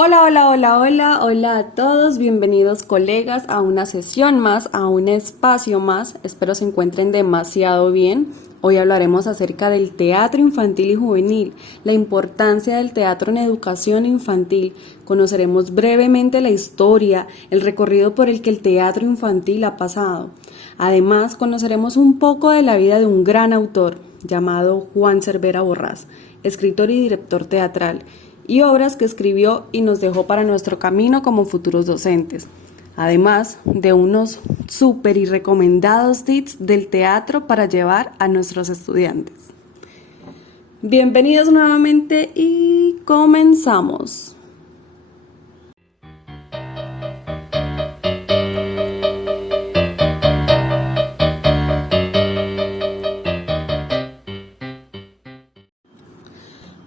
Hola, hola, hola, hola, hola a todos, bienvenidos colegas a una sesión más, a un espacio más, espero se encuentren demasiado bien. Hoy hablaremos acerca del teatro infantil y juvenil, la importancia del teatro en educación infantil. Conoceremos brevemente la historia, el recorrido por el que el teatro infantil ha pasado. Además, conoceremos un poco de la vida de un gran autor llamado Juan Cervera Borrás, escritor y director teatral, y obras que escribió y nos dejó para nuestro camino como futuros docentes, además de unos súper y recomendados tips del teatro para llevar a nuestros estudiantes. Bienvenidos nuevamente y comenzamos.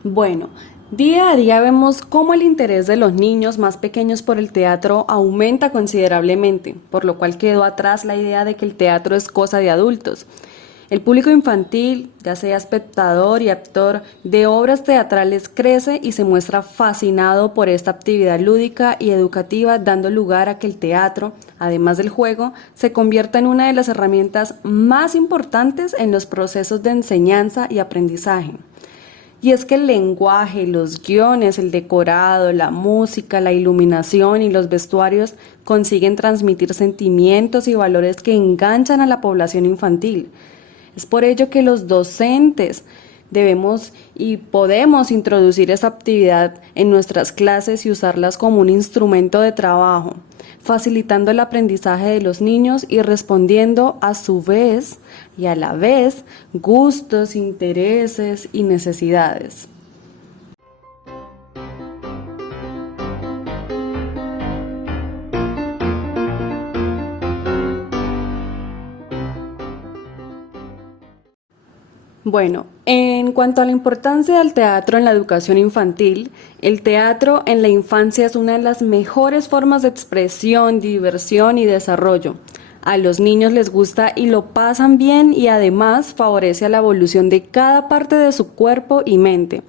Bueno, día a día vemos cómo el interés de los niños más pequeños por el teatro aumenta considerablemente, por lo cual quedó atrás la idea de que el teatro es cosa de adultos. El público infantil, ya sea espectador y actor de obras teatrales, crece y se muestra fascinado por esta actividad lúdica y educativa, dando lugar a que el teatro, además del juego, se convierta en una de las herramientas más importantes en los procesos de enseñanza y aprendizaje. Y es que el lenguaje, los guiones, el decorado, la música, la iluminación y los vestuarios consiguen transmitir sentimientos y valores que enganchan a la población infantil. Es por ello que los docentes debemos y podemos introducir esa actividad en nuestras clases y usarlas como un instrumento de trabajo, facilitando el aprendizaje de los niños y respondiendo a su vez y a la vez gustos, intereses y necesidades. Bueno, en cuanto a la importancia del teatro en la educación infantil, el teatro en la infancia es una de las mejores formas de expresión, diversión y desarrollo. A los niños les gusta y lo pasan bien y además favorece a la evolución de cada parte de su cuerpo y mente.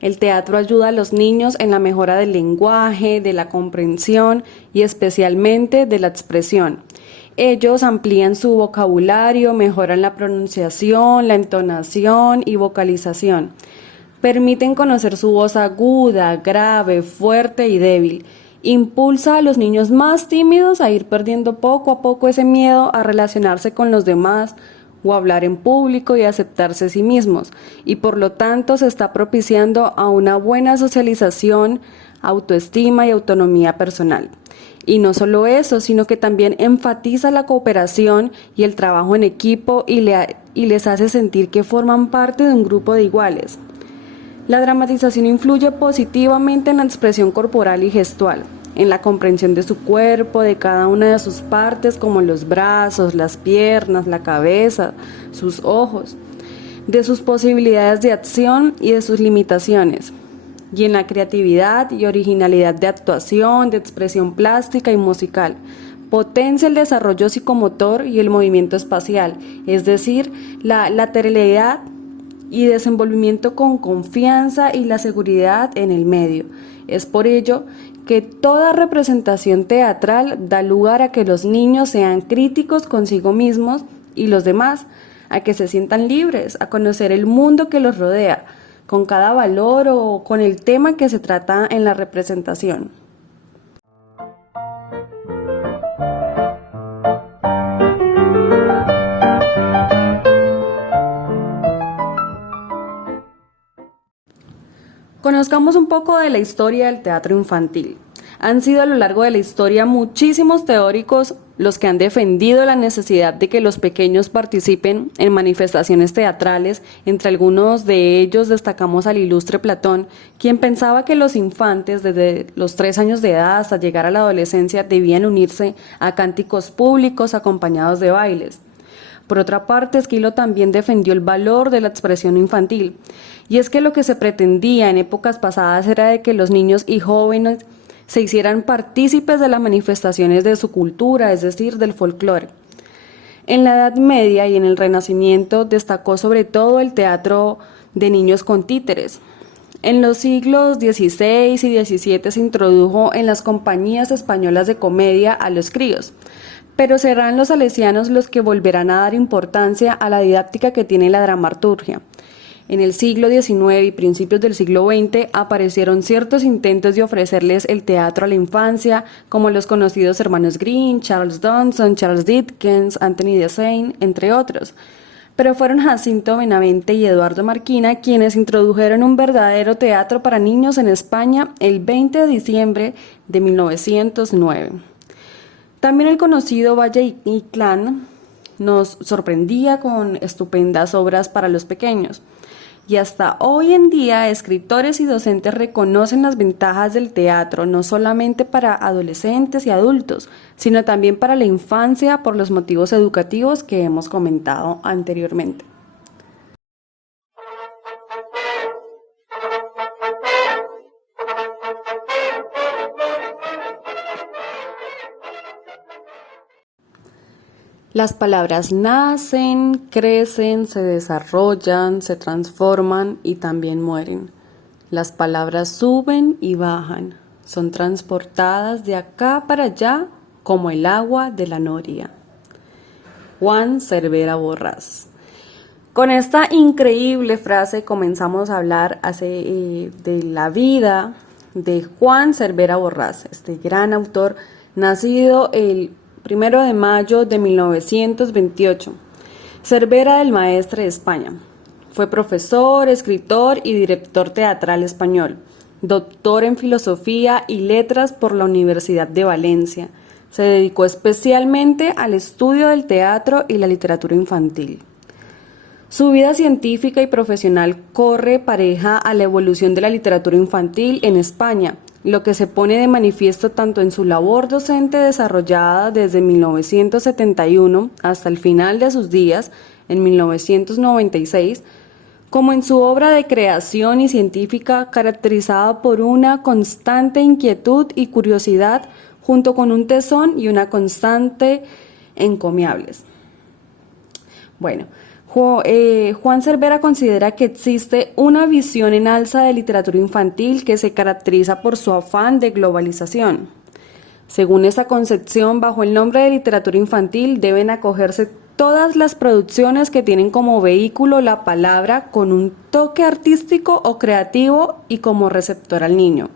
El teatro ayuda a los niños en la mejora del lenguaje, de la comprensión y especialmente de la expresión. Ellos amplían su vocabulario, mejoran la pronunciación, la entonación y vocalización. Permiten conocer su voz aguda, grave, fuerte y débil. Impulsa a los niños más tímidos a ir perdiendo poco a poco ese miedo a relacionarse con los demás o hablar en público y aceptarse a sí mismos, y por lo tanto se está propiciando a una buena socialización, autoestima y autonomía personal. Y no solo eso, sino que también enfatiza la cooperación y el trabajo en equipo y les hace sentir que forman parte de un grupo de iguales. La dramatización influye positivamente en la expresión corporal y gestual, en la comprensión de su cuerpo, de cada una de sus partes, como los brazos, las piernas, la cabeza, sus ojos, de sus posibilidades de acción y de sus limitaciones, y en la creatividad y originalidad de actuación, de expresión plástica y musical. Potencia el desarrollo psicomotor y el movimiento espacial, es decir, la lateralidad y desenvolvimiento con confianza y la seguridad en el medio. Es por ello que toda representación teatral da lugar a que los niños sean críticos consigo mismos y los demás, a que se sientan libres, a conocer el mundo que los rodea, con cada valor o con el tema que se trata en la representación. Conozcamos un poco de la historia del teatro infantil. Han sido a lo largo de la historia muchísimos teóricos los que han defendido la necesidad de que los pequeños participen en manifestaciones teatrales. Entre algunos de ellos destacamos al ilustre Platón, quien pensaba que los infantes desde los 3 años de edad hasta llegar a la adolescencia debían unirse a cánticos públicos acompañados de bailes. Por otra parte, Esquilo también defendió el valor de la expresión infantil, y es que lo que se pretendía en épocas pasadas era de que los niños y jóvenes se hicieran partícipes de las manifestaciones de su cultura, es decir, del folclore. En la Edad Media y en el Renacimiento destacó sobre todo el teatro de niños con títeres. En los siglos XVI y XVII se introdujo en las compañías españolas de comedia a los críos, pero serán los salesianos los que volverán a dar importancia a la didáctica que tiene la dramaturgia. En el siglo XIX y principios del siglo XX aparecieron ciertos intentos de ofrecerles el teatro a la infancia, como los conocidos hermanos Grimm, Charles Dodson, Charles Dickens, Anthony de Saint, entre otros. Pero fueron Jacinto Benavente y Eduardo Marquina quienes introdujeron un verdadero teatro para niños en España el 20 de diciembre de 1909. También el conocido Valle Inclán nos sorprendía con estupendas obras para los pequeños. Y hasta hoy en día, escritores y docentes reconocen las ventajas del teatro, no solamente para adolescentes y adultos, sino también para la infancia por los motivos educativos que hemos comentado anteriormente. Las palabras nacen, crecen, se desarrollan, se transforman y también mueren. Las palabras suben y bajan, son transportadas de acá para allá como el agua de la noria. Juan Cervera Borrás. Con esta increíble frase comenzamos a hablar de la vida de Juan Cervera Borrás, este gran autor nacido el 1 de mayo de 1928, Cervera del Maestre de España. Fue profesor, escritor y director teatral español, doctor en Filosofía y Letras por la Universidad de Valencia. Se dedicó especialmente al estudio del teatro y la literatura infantil. Su vida científica y profesional corre pareja a la evolución de la literatura infantil en España, lo que se pone de manifiesto tanto en su labor docente desarrollada desde 1971 hasta el final de sus días, en 1996, como en su obra de creación y científica caracterizada por una constante inquietud y curiosidad junto con un tesón y una constante encomiables. Bueno, Juan Cervera considera que existe una visión en alza de literatura infantil que se caracteriza por su afán de globalización. Según esta concepción, bajo el nombre de literatura infantil deben acogerse todas las producciones que tienen como vehículo la palabra con un toque artístico o creativo y como receptor al niño.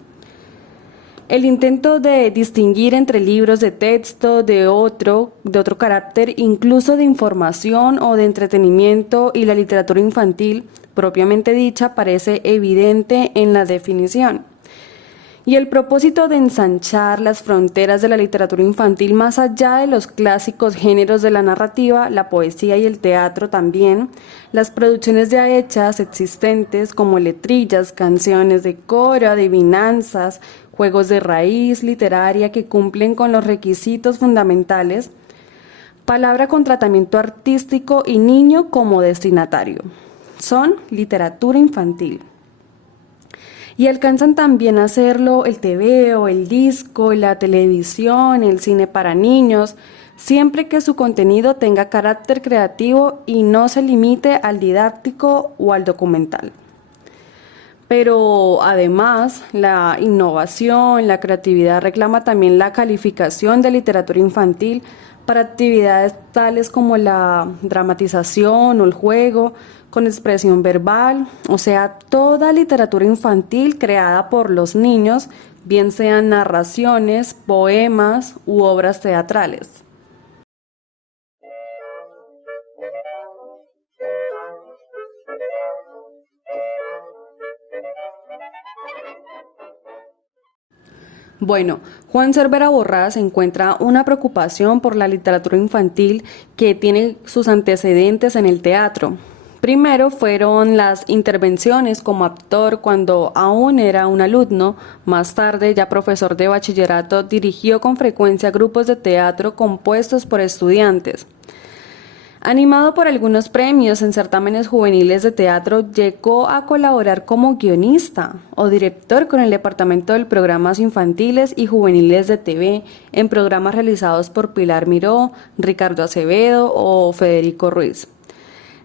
El intento de distinguir entre libros de texto de otro carácter, incluso de información o de entretenimiento, y la literatura infantil propiamente dicha parece evidente en la definición. Y el propósito de ensanchar las fronteras de la literatura infantil más allá de los clásicos géneros de la narrativa, la poesía y el teatro también, las producciones ya hechas existentes como letrillas, canciones de coro, adivinanzas, juegos de raíz literaria que cumplen con los requisitos fundamentales, palabra con tratamiento artístico y niño como destinatario. Son literatura infantil. Y alcanzan también a hacerlo el TVO, el disco, la televisión, el cine para niños, siempre que su contenido tenga carácter creativo y no se limite al didáctico o al documental. Pero además, la innovación, la creatividad reclama también la calificación de literatura infantil para actividades tales como la dramatización o el juego con expresión verbal, o sea, toda literatura infantil creada por los niños, bien sean narraciones, poemas u obras teatrales. Bueno, Juan Cervera Borrás encuentra una preocupación por la literatura infantil que tiene sus antecedentes en el teatro. Primero fueron las intervenciones como actor cuando aún era un alumno, más tarde ya profesor de bachillerato dirigió con frecuencia grupos de teatro compuestos por estudiantes. Animado por algunos premios en certámenes juveniles de teatro, llegó a colaborar como guionista o director con el Departamento de Programas Infantiles y Juveniles de TV en programas realizados por Pilar Miró, Ricardo Acevedo o Federico Ruiz.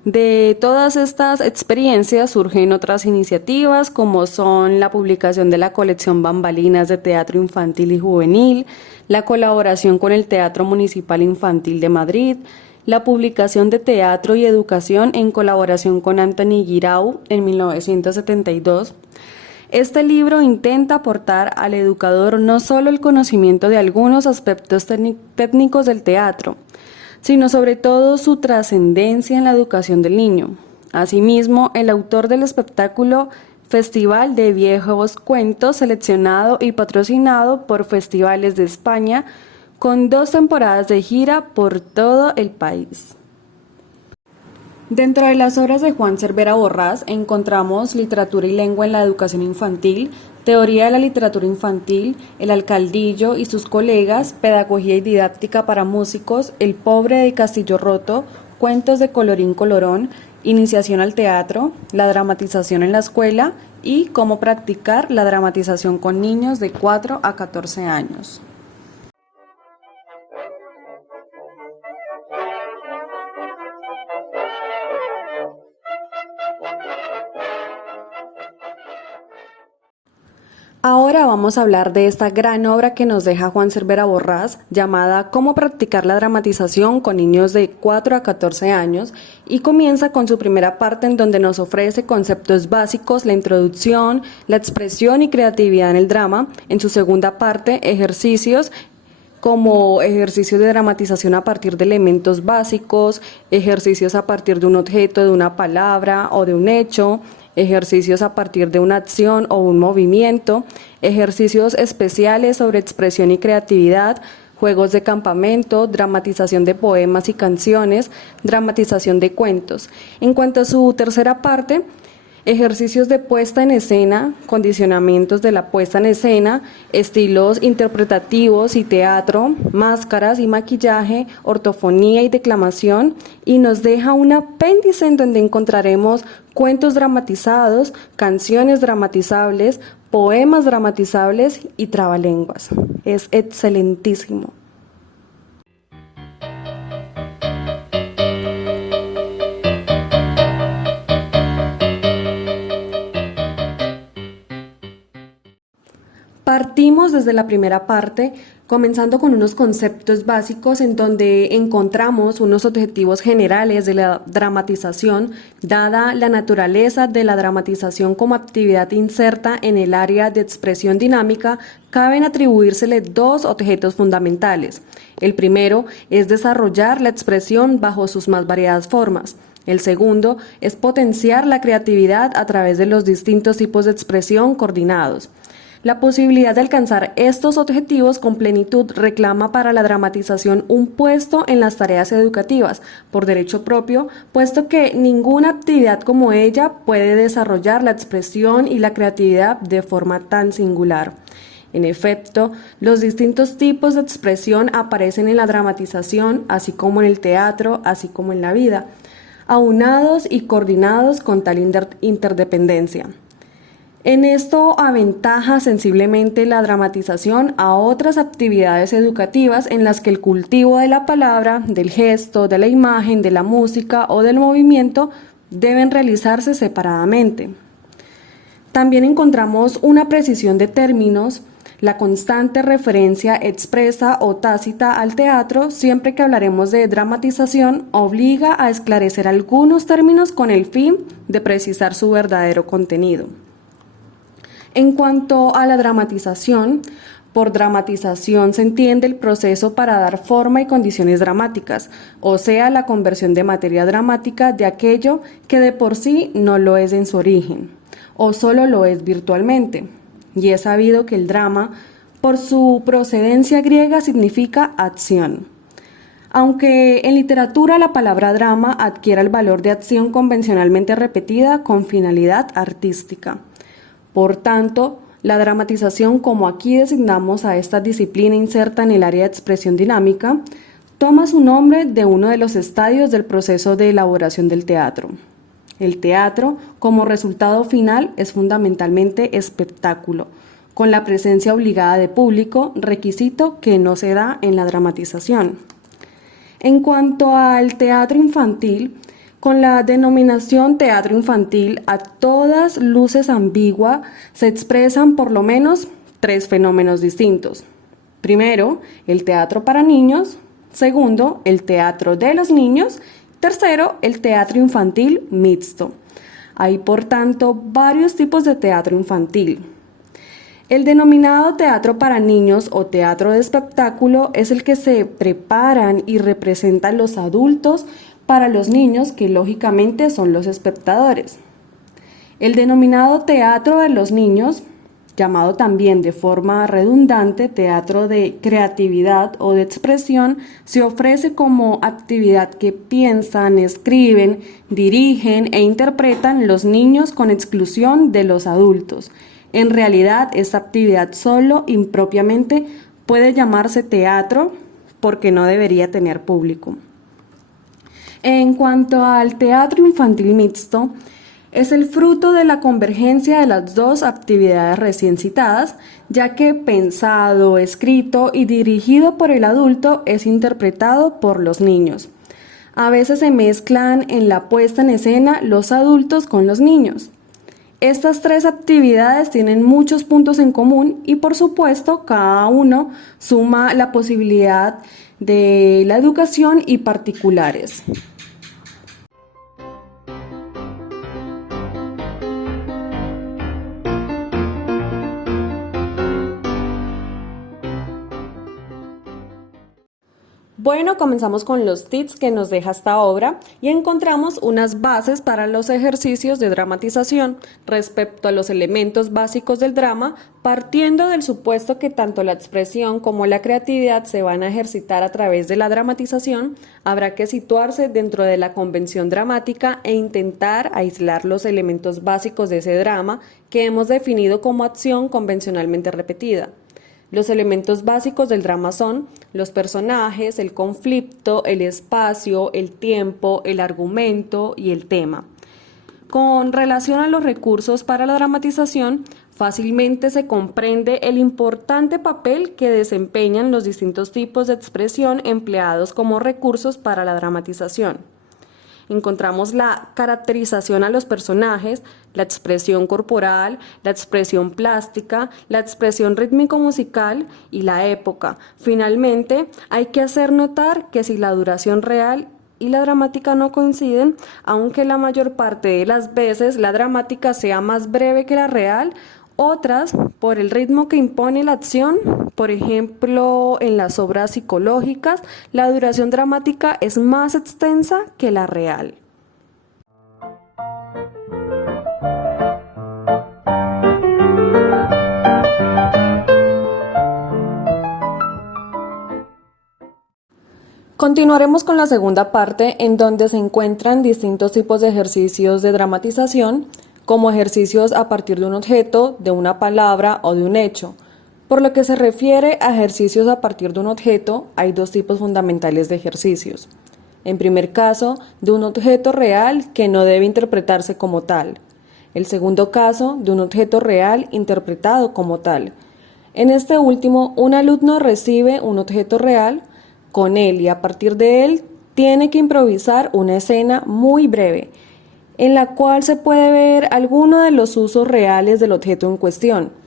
De todas estas experiencias surgen otras iniciativas como son la publicación de la colección Bambalinas de Teatro Infantil y Juvenil, la colaboración con el Teatro Municipal Infantil de Madrid, la publicación de Teatro y Educación en colaboración con Antoni Guirao en 1972. Este libro intenta aportar al educador no solo el conocimiento de algunos aspectos técnicos del teatro, sino sobre todo su trascendencia en la educación del niño. Asimismo, el autor del espectáculo Festival de Viejos Cuentos, seleccionado y patrocinado por festivales de España, con 2 temporadas de gira por todo el país. Dentro de las obras de Juan Cervera Borrás encontramos Literatura y Lengua en la Educación Infantil, Teoría de la Literatura Infantil, El Alcaldillo y sus colegas, Pedagogía y Didáctica para Músicos, El Pobre de Castillo Roto, Cuentos de Colorín Colorón, Iniciación al Teatro, la dramatización en la escuela y Cómo practicar la dramatización con niños de 4 a 14 años. Ahora vamos a hablar de esta gran obra que nos deja Juan Cervera Borrás, llamada Cómo practicar la dramatización con niños de 4 a 14 años, y comienza con su primera parte en donde nos ofrece conceptos básicos, la introducción, la expresión y creatividad en el drama. En su segunda parte, ejercicios como ejercicios de dramatización a partir de elementos básicos, ejercicios a partir de un objeto, de una palabra o de un hecho, ejercicios a partir de una acción o un movimiento, ejercicios especiales sobre expresión y creatividad, juegos de campamento, dramatización de poemas y canciones, dramatización de cuentos. En cuanto a su tercera parte, ejercicios de puesta en escena, condicionamientos de la puesta en escena, estilos interpretativos y teatro, máscaras y maquillaje, ortofonía y declamación, y nos deja un apéndice en donde encontraremos cuentos dramatizados, canciones dramatizables, poemas dramatizables y trabalenguas. Es excelentísimo. Partimos desde la primera parte, comenzando con unos conceptos básicos en donde encontramos unos objetivos generales de la dramatización, dada la naturaleza de la dramatización como actividad inserta en el área de expresión dinámica. Caben atribuírsele 2 objetos fundamentales. El primero es desarrollar la expresión bajo sus más variadas formas. El segundo es potenciar la creatividad a través de los distintos tipos de expresión coordinados. La posibilidad de alcanzar estos objetivos con plenitud reclama para la dramatización un puesto en las tareas educativas, por derecho propio, puesto que ninguna actividad como ella puede desarrollar la expresión y la creatividad de forma tan singular. En efecto, los distintos tipos de expresión aparecen en la dramatización, así como en el teatro, así como en la vida, aunados y coordinados con tal interdependencia. En esto aventaja sensiblemente la dramatización a otras actividades educativas en las que el cultivo de la palabra, del gesto, de la imagen, de la música o del movimiento deben realizarse separadamente. También encontramos una precisión de términos, la constante referencia expresa o tácita al teatro, siempre que hablaremos de dramatización, obliga a esclarecer algunos términos con el fin de precisar su verdadero contenido. En cuanto a la dramatización, por dramatización se entiende el proceso para dar forma y condiciones dramáticas, o sea, la conversión de materia dramática de aquello que de por sí no lo es en su origen, o solo lo es virtualmente. Y es sabido que el drama, por su procedencia griega, significa acción. Aunque en literatura la palabra drama adquiere el valor de acción convencionalmente repetida con finalidad artística. Por tanto, la dramatización, como aquí designamos a esta disciplina inserta en el área de expresión dinámica, toma su nombre de uno de los estadios del proceso de elaboración del teatro. El teatro, como resultado final, es fundamentalmente espectáculo, con la presencia obligada de público, requisito que no se da en la dramatización. En cuanto al teatro infantil, Con la denominación teatro infantil, a todas luces ambigua, se expresan por lo menos tres fenómenos distintos. Primero, el teatro para niños. Segundo, el teatro de los niños. Tercero, el teatro infantil mixto. Hay, por tanto, varios tipos de teatro infantil. El denominado teatro para niños o teatro de espectáculo es el que se preparan y representan los adultos para los niños, que lógicamente son los espectadores. El denominado teatro de los niños, llamado también de forma redundante teatro de creatividad o de expresión, se ofrece como actividad que piensan, escriben, dirigen e interpretan los niños con exclusión de los adultos. En realidad, esta actividad solo impropiamente puede llamarse teatro porque no debería tener público. En cuanto al teatro infantil mixto, es el fruto de la convergencia de las dos actividades recién citadas, ya que pensado, escrito y dirigido por el adulto es interpretado por los niños. A veces se mezclan en la puesta en escena los adultos con los niños. Estas tres actividades tienen muchos puntos en común y, por supuesto, cada uno suma la posibilidad de la educación y particulares. Bueno, comenzamos con los tips que nos deja esta obra y encontramos unas bases para los ejercicios de dramatización respecto a los elementos básicos del drama, partiendo del supuesto que tanto la expresión como la creatividad se van a ejercitar a través de la dramatización. Habrá que situarse dentro de la convención dramática e intentar aislar los elementos básicos de ese drama que hemos definido como acción convencionalmente repetida. Los elementos básicos del drama son los personajes, el conflicto, el espacio, el tiempo, el argumento y el tema. Con relación a los recursos para la dramatización, fácilmente se comprende el importante papel que desempeñan los distintos tipos de expresión empleados como recursos para la dramatización. Encontramos la caracterización a los personajes, la expresión corporal, la expresión plástica, la expresión rítmico-musical y la época. Finalmente, hay que hacer notar que si la duración real y la dramática no coinciden, aunque la mayor parte de las veces la dramática sea más breve que la real, otras, por el ritmo que impone la acción, por ejemplo, en las obras psicológicas, la duración dramática es más extensa que la real. Continuaremos con la segunda parte, en donde se encuentran distintos tipos de ejercicios de dramatización, como ejercicios a partir de un objeto, de una palabra o de un hecho. Por lo que se refiere a ejercicios a partir de un objeto, hay dos tipos fundamentales de ejercicios. En primer caso, de un objeto real que no debe interpretarse como tal. El segundo caso, de un objeto real interpretado como tal. En este último, un alumno recibe un objeto real con él y a partir de él tiene que improvisar una escena muy breve, en la cual se puede ver alguno de los usos reales del objeto en cuestión.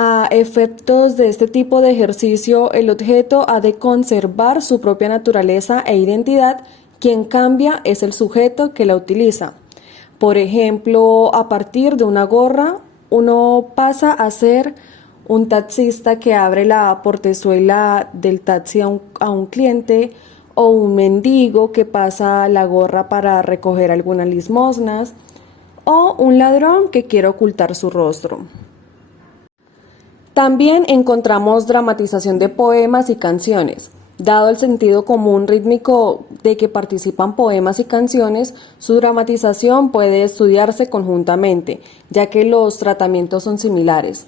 A efectos de este tipo de ejercicio, el objeto ha de conservar su propia naturaleza e identidad, quien cambia es el sujeto que la utiliza. Por ejemplo, a partir de una gorra, uno pasa a ser un taxista que abre la portezuela del taxi a un cliente, o un mendigo que pasa la gorra para recoger algunas limosnas, o un ladrón que quiere ocultar su rostro. También encontramos dramatización de poemas y canciones. Dado el sentido común rítmico de que participan poemas y canciones, su dramatización puede estudiarse conjuntamente, ya que los tratamientos son similares.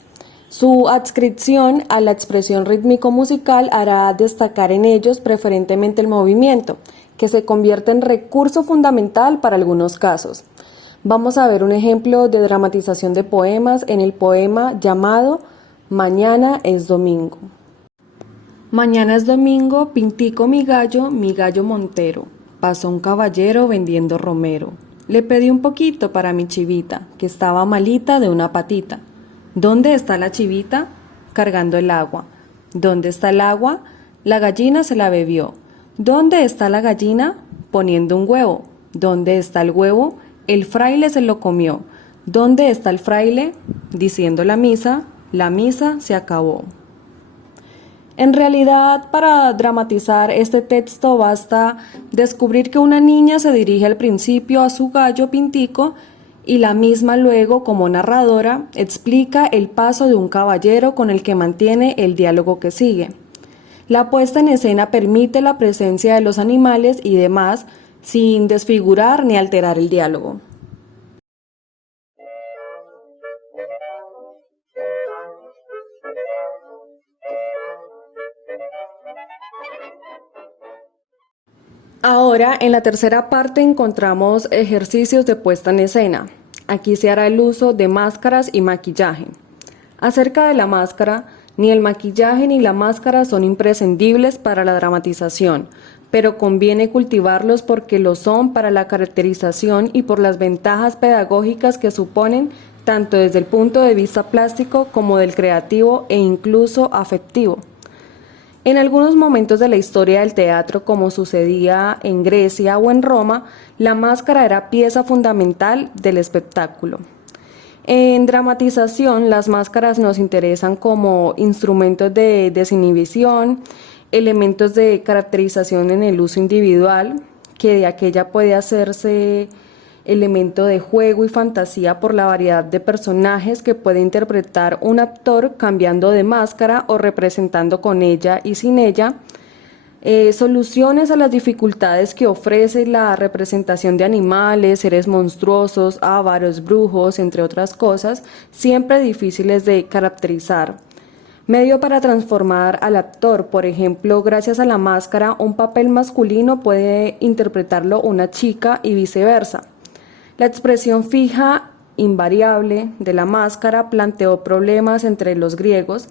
Su adscripción a la expresión rítmico-musical hará destacar en ellos preferentemente el movimiento, que se convierte en recurso fundamental para algunos casos. Vamos a ver un ejemplo de dramatización de poemas en el poema llamado Mañana es domingo. Mañana es domingo, pintico mi gallo Montero. Pasó un caballero vendiendo romero. Le pedí un poquito para mi chivita, que estaba malita de una patita. ¿Dónde está la chivita? Cargando el agua. ¿Dónde está el agua? La gallina se la bebió. ¿Dónde está la gallina? Poniendo un huevo. ¿Dónde está el huevo? El fraile se lo comió. ¿Dónde está el fraile? Diciendo la misa se acabó. En realidad, para dramatizar este texto basta descubrir que una niña se dirige al principio a su gallo Pintico y la misma luego, como narradora, explica el paso de un caballero con el que mantiene el diálogo que sigue. La puesta en escena permite la presencia de los animales y demás sin desfigurar ni alterar el diálogo. Ahora, en la tercera parte encontramos ejercicios de puesta en escena. Aquí se hará el uso de máscaras y maquillaje. Acerca de la máscara, ni el maquillaje ni la máscara son imprescindibles para la dramatización, pero conviene cultivarlos porque lo son para la caracterización y por las ventajas pedagógicas que suponen tanto desde el punto de vista plástico como del creativo e incluso afectivo. En algunos momentos de la historia del teatro, como sucedía en Grecia o en Roma, la máscara era pieza fundamental del espectáculo. En dramatización, las máscaras nos interesan como instrumentos de desinhibición, elementos de caracterización en el uso individual, que de aquella puede hacerse elemento de juego y fantasía por la variedad de personajes que puede interpretar un actor cambiando de máscara o representando con ella y sin ella, soluciones a las dificultades que ofrece la representación de animales, seres monstruosos, ávaros, brujos, entre otras cosas, siempre difíciles de caracterizar. Medio para transformar al actor, por ejemplo, gracias a la máscara, un papel masculino puede interpretarlo una chica y viceversa. La expresión fija, invariable, de la máscara planteó problemas entre los griegos.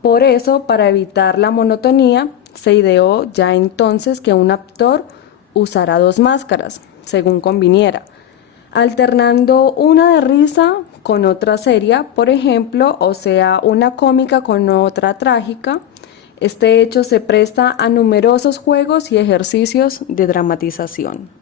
Por eso, para evitar la monotonía, se ideó ya entonces que un actor usara dos máscaras, según conviniera, alternando una de risa con otra seria, por ejemplo, o sea, una cómica con otra trágica. Este hecho se presta a numerosos juegos y ejercicios de dramatización.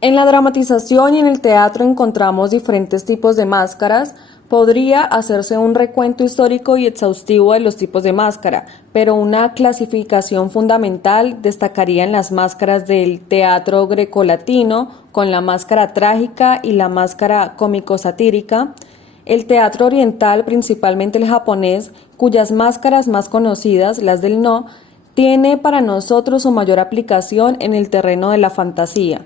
En la dramatización y en el teatro encontramos diferentes tipos de máscaras. Podría hacerse un recuento histórico y exhaustivo de los tipos de máscara, pero una clasificación fundamental destacaría en las máscaras del teatro grecolatino, con la máscara trágica y la máscara cómico-satírica, el teatro oriental, principalmente el japonés, cuyas máscaras más conocidas, las del No, tiene para nosotros su mayor aplicación en el terreno de la fantasía.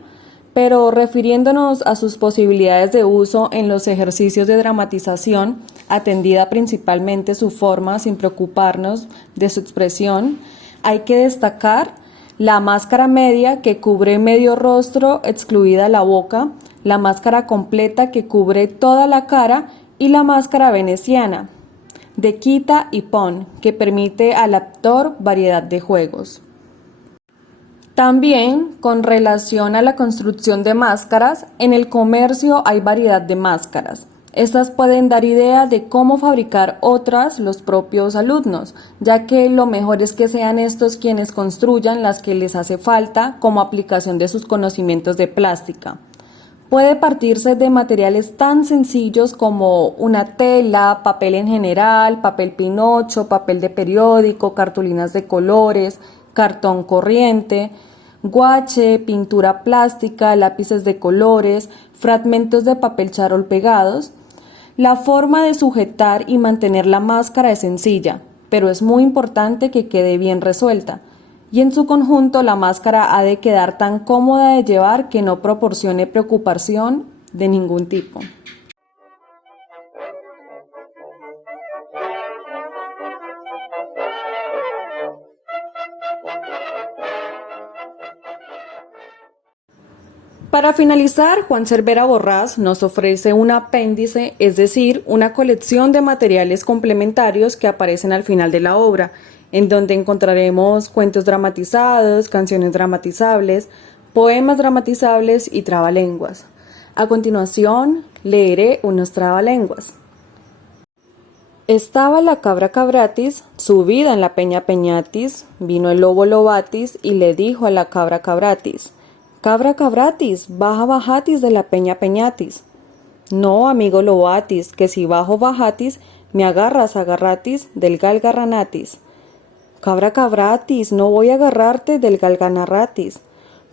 Pero refiriéndonos a sus posibilidades de uso en los ejercicios de dramatización, atendida principalmente su forma sin preocuparnos de su expresión, hay que destacar la máscara media que cubre medio rostro excluida la boca, la máscara completa que cubre toda la cara y la máscara veneciana, de quita y pon, que permite al actor variedad de juegos. También, con relación a la construcción de máscaras, en el comercio hay variedad de máscaras. Estas pueden dar idea de cómo fabricar otras los propios alumnos, ya que lo mejor es que sean estos quienes construyan las que les hace falta como aplicación de sus conocimientos de plástica. Puede partirse de materiales tan sencillos como una tela, papel en general, papel pinocho, papel de periódico, cartulinas de colores, cartón corriente, guache, pintura plástica, lápices de colores, fragmentos de papel charol pegados. La forma de sujetar y mantener la máscara es sencilla, pero es muy importante que quede bien resuelta. Y en su conjunto la máscara ha de quedar tan cómoda de llevar que no proporcione preocupación de ningún tipo. Para finalizar, Juan Cervera Borrás nos ofrece un apéndice, es decir, una colección de materiales complementarios que aparecen al final de la obra. en donde encontraremos cuentos dramatizados, canciones dramatizables, poemas dramatizables y trabalenguas. A continuación, leeré unos trabalenguas. Estaba la cabra Cabratis, subida en la peña Peñatis, vino el lobo Lobatis y le dijo a la cabra Cabratis: Cabra Cabratis, baja bajatis de la peña Peñatis. No, amigo Lobatis, que si bajo bajatis, me agarras agarratis del galgarranatis. Cabra Cabratis, no voy a agarrarte del galganarratis,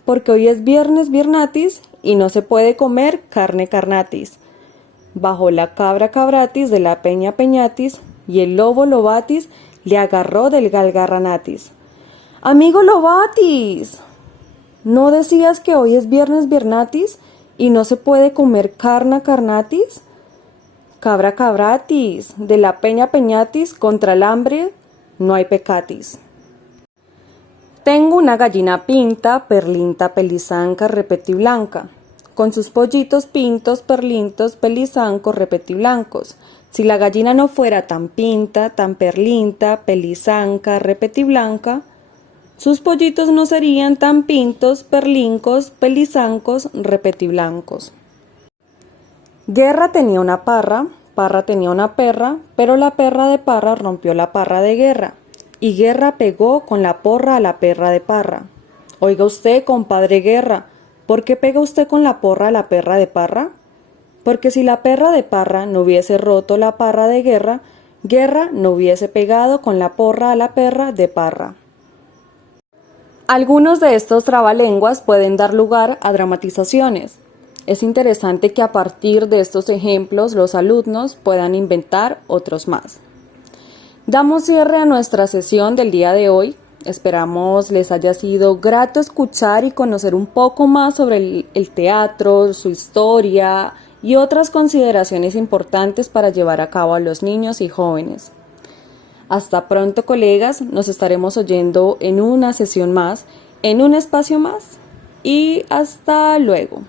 porque hoy es viernes viernatis y no se puede comer carne carnatis. Bajó la cabra Cabratis de la peña Peñatis y el lobo Lobatis le agarró del galgarranatis. Amigo Lobatis, ¿no decías que hoy es viernes viernatis y no se puede comer carne carnatis? Cabra Cabratis, de la peña Peñatis contra el hambre no hay pecatis. Tengo una gallina pinta, perlinta, pelizanca, repetiblanca, con sus pollitos pintos, perlintos, pelizancos, repetiblancos. Si la gallina no fuera tan pinta, tan perlinta, pelizanca, repetiblanca, sus pollitos no serían tan pintos, perlincos, pelizancos, repetiblancos. Guerra tenía una parra, Parra tenía una perra, pero la perra de Parra rompió la parra de Guerra, y Guerra pegó con la porra a la perra de Parra. Oiga usted, compadre Guerra, ¿por qué pega usted con la porra a la perra de Parra? Porque si la perra de Parra no hubiese roto la parra de Guerra, Guerra no hubiese pegado con la porra a la perra de Parra. Algunos de estos trabalenguas pueden dar lugar a dramatizaciones. Es interesante que a partir de estos ejemplos los alumnos puedan inventar otros más. Damos cierre a nuestra sesión del día de hoy. Esperamos les haya sido grato escuchar y conocer un poco más sobre el teatro, su historia y otras consideraciones importantes para llevar a cabo a los niños y jóvenes. Hasta pronto, colegas, nos estaremos oyendo en una sesión más, en un espacio más, y hasta luego.